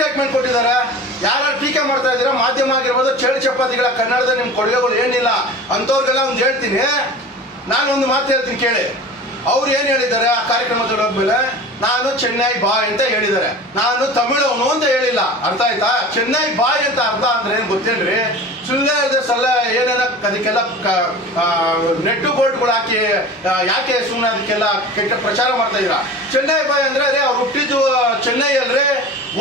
Statement ಕೊಟ್ಟಿದ್ದಾರೆ. ಯಾರು ಟೀಕೆ ಮಾಡ್ತಾ ಇದ್ದೀರಾ ಮಾಧ್ಯಮ ಆಗಿರ್ಬೋದು, ಚೇಳು ಚಪಾತಿಗಳ ಕನ್ನಡದ ನಿಮ್ಮ ಕೊಡುಗೆಗಳು ಏನಿಲ್ಲ ಅಂಥವ್ರಿಗೆಲ್ಲ ಒಂದು ಹೇಳ್ತೀನಿ. ನಾನು ಒಂದು ಮಾತು ಹೇಳ್ತೀನಿ ಕೇಳಿ. ಅವ್ರು ಏನು ಹೇಳಿದ್ದಾರೆ ಆ ಕಾರ್ಯಕ್ರಮದಲ್ಲಿ ಹೋದ್ಮೇಲೆ, ನಾನು ಚೆನ್ನೈ ಬಾಯ್ ಅಂತ ಹೇಳಿದ್ದಾರೆ. ನಾನು ತಮಿಳವನು ಅಂತ ಹೇಳಿಲ್ಲ. ಅರ್ಥ ಆಯ್ತಾ? ಚೆನ್ನೈ ಬಾಯ್ ಅಂತ ಅರ್ಥ ಅಂದ್ರೆ ಏನು ಗೊತ್ತೇನ್ರಿ? ಸುಳ್ಳೆ ಸಲ್ಲ ಏನೇನ ಅದಕ್ಕೆಲ್ಲ ನೆಟ್ಟು ಬೋರ್ಡ್ಗಳು ಹಾಕಿ ಯಾಕೆ ಸುಮ್ಮನೆ ಅದಕ್ಕೆಲ್ಲ ಕೆಟ್ಟ ಪ್ರಚಾರ ಮಾಡ್ತಾ ಇದ್ದೀರಾ? ಚೆನ್ನೈ ಬಾಯ್ ಅಂದ್ರೆ ಅದೇ ಅವ್ರು ಹುಟ್ಟಿದ್ದು ಚೆನ್ನೈ ಅಲ್ರಿ,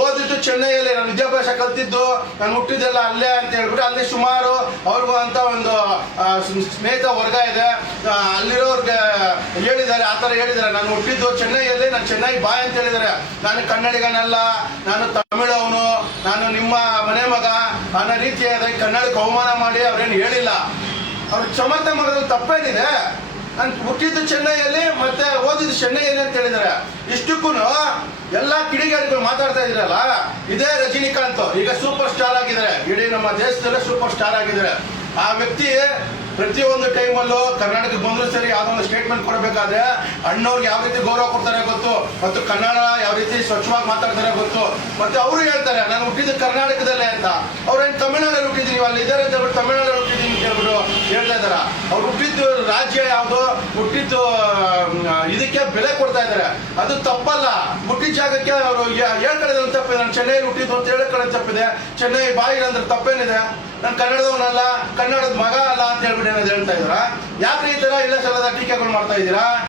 ಓದಿದ್ದು ಚೆನ್ನೈಯಲ್ಲಿ, ನಾನು ವಿದ್ಯಾಭ್ಯಾಸ ಕಲ್ತಿದ್ದು, ನಾನು ಹುಟ್ಟಿದ್ದೆಲ್ಲ ಅಲ್ಲೇ ಅಂತ ಹೇಳ್ಬಿಟ್ಟು ಅಲ್ಲಿ ಸುಮಾರು ಅವ್ರಿಗೂ ಅಂತ ಒಂದು ಸ್ನೇಹಿತ ವರ್ಗ ಇದೆ, ಅಲ್ಲಿರೋರ್ಗೆ ಹೇಳಿದ್ದಾರೆ, ಆ ಥರ ಹೇಳಿದ್ದಾರೆ. ನಾನು ಹುಟ್ಟಿದ್ದು ಚೆನ್ನೈಯಲ್ಲಿ, ನಾನು ಚೆನ್ನೈ ಬಾಯ್ ಅಂತ ಹೇಳಿದ್ದಾರೆ. ನಾನು ಕನ್ನಡಿಗನಲ್ಲ, ನಾನು ತಮಿಳವನು, ನಾನು ನಿಮ್ಮ ಮನೆ ಮಗ ಅನ್ನೋ ರೀತಿಯಾದ ಕನ್ನಡಕ್ಕೆ ಅವಮಾನ ಮಾಡಿ ಅವ್ರೇನು ಹೇಳಿಲ್ಲ. ಅವ್ರಿಗೆ ಸಮರ್ಥನೆ ಮಾಡೋದ್ರಲ್ಲಿ ತಪ್ಪೇನಿದೆ? ನಾನು ಹುಟ್ಟಿದ್ದು ಚೆನ್ನೈಯಲ್ಲಿ ಮತ್ತೆ ಓದಿದ್ದು ಚೆನ್ನೈಯಲ್ಲಿ ಅಂತ ಹೇಳಿದ್ದಾರೆ. ಇಷ್ಟಕ್ಕೂ ಎಲ್ಲ ಕಿಡಿಗೇಡಿಗಳು ಮಾತಾಡ್ತಾ ಇದ್ರಲ್ಲ, ಇದೇ ರಜನಿಕಾಂತ್ ಈಗ ಸೂಪರ್ ಸ್ಟಾರ್ ಆಗಿದ್ದಾರೆ, ಇಡೀ ನಮ್ಮ ದೇಶದಲ್ಲೇ ಸೂಪರ್ ಸ್ಟಾರ್ ಆಗಿದ್ದಾರೆ. ಆ ವ್ಯಕ್ತಿ ಪ್ರತಿಯೊಂದು ಟೈಮಲ್ಲೂ ಕರ್ನಾಟಕಕ್ಕೆ ಬಂದರೂ ಸರಿ ಯಾವುದೋ ಒಂದು ಸ್ಟೇಟ್ಮೆಂಟ್ ಕೊಡಬೇಕಾದ್ರೆ ಅಣ್ಣವ್ರಿಗೆ ಯಾವ ರೀತಿ ಗೌರವ ಕೊಡ್ತಾರೆ ಗೊತ್ತು, ಮತ್ತು ಕನ್ನಡ ಯಾವ ರೀತಿ ಸ್ವಚ್ಛವಾಗಿ ಮಾತಾಡ್ತಾರೆ ಗೊತ್ತು. ಮತ್ತೆ ಅವರು ಹೇಳ್ತಾರೆ ನಾನು ಹುಟ್ಟಿದ್ದು ಕರ್ನಾಟಕದಲ್ಲೇ ಅಂತ. ಅವ್ರೇನು ತಮಿಳ್ನಾಡಲ್ಲಿ ಹುಟ್ಟಿದ್ದೀನಿ, ನೀವು ಅಲ್ಲಿ ಇದ್ದಾರೆ ಅಂತ ಹೇಳ್ಬಿಟ್ಟು ತಮಿಳ್ನಾಡಲ್ಲಿ ಹುಟ್ಟಿದ್ದೀನಿ ಅಂತ ಹೇಳ್ಬಿಟ್ಟು ಹೇಳ್ತಾ ಇದ್ದಾರೆ. ಅವ್ರು ಹುಟ್ಟಿದ್ದು ರಾಜ್ಯ ಯಾವುದು, ಹುಟ್ಟಿದ್ದು ಇದಕ್ಕೆ ಬೆಲೆ ಕೊಡ್ತಾ ಇದ್ದಾರೆ. ಅದು ತಪ್ಪಲ್ಲ. ಹುಟ್ಟಿದ ಜಾಗಕ್ಕೆ ಅವರು ಹೇಳ್ಕೊಳ್ಳೋದು ತಪ್ಪಿದೆ. ನಾನು ಚೆನ್ನೈಲಿ ಹುಟ್ಟಿದ್ದು ಅಂತ ಹೇಳ್ಕೊಳ್ಳೋದು ತಪ್ಪಿದೆ. ಚೆನ್ನೈ ಬಾಯಿ ಅಂದ್ರೆ ತಪ್ಪೇನಿದೆ? ನಾನು ಕನ್ನಡದವನಲ್ಲ, ಕನ್ನಡದ ಮಗ ಅಲ್ಲ ಅಂತ ಹೇಳ್ಬಿಟ್ಟು ಏನಾದ್ರು ಹೇಳ್ತಾ ಇದ್ದೀರಾ? ಯಾಕೆ ಈ ಥರ ಇಲ್ಲ ಸಲ್ಲದ ಟೀಕೆಗಳು ಮಾಡ್ತಾ ಇದ್ದೀರಾ?